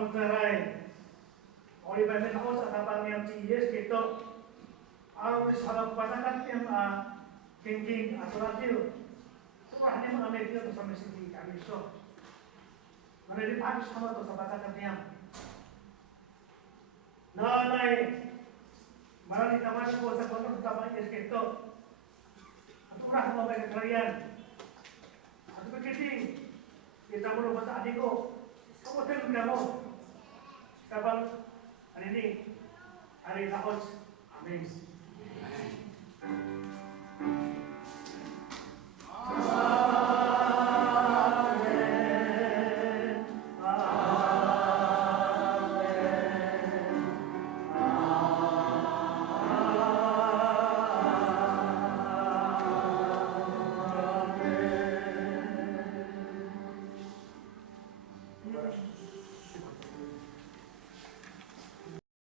tapang taray. Oli ba may ako sa tapang niyang siyes kito. Araw sa magpasakat niyang king asuratyo. Surah niya mga medyo sa mesiti kamiso. Manilipagis naman ito sa pasakat niya. Nanay, marami naman po sa kontong tapang niyas kito. At urah mo may kakrayan. At begitu, kita mulu masa adik ko, kamu terima mo. Kapag, ano ini, hari takot, amin.